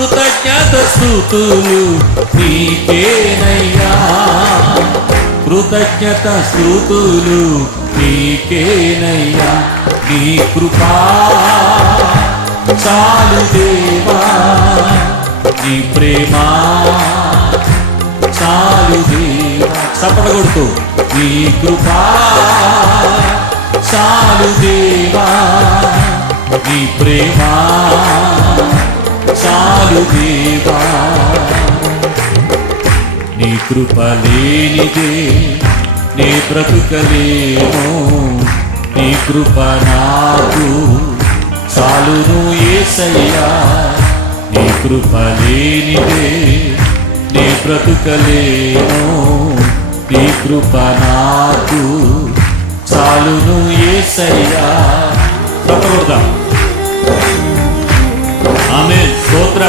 కృతజ్ఞత స్తుతులు నీకేనయ్యా, కృతజ్ఞత స్తుతులు నీకేనయ్యా. నీ కృపా చాలు దేవా, నీ ప్రేమ చాలు దేవా. చప్పట కొడుతూ నీ కృపా చాలు దేవా, నీ ప్రేమ చాలు దేవా. నీ కృప లేనిదే నీ బ్రతుకలేను, నీ కృప నాకు చాలును యేసయ్యా. నీ కృప లేనిదే నీ బ్రతుకలేను, నీ కృప నాకు చాలును యేసయ్యా. తప్పకుండా ఆమేన్. స్తోత్రం.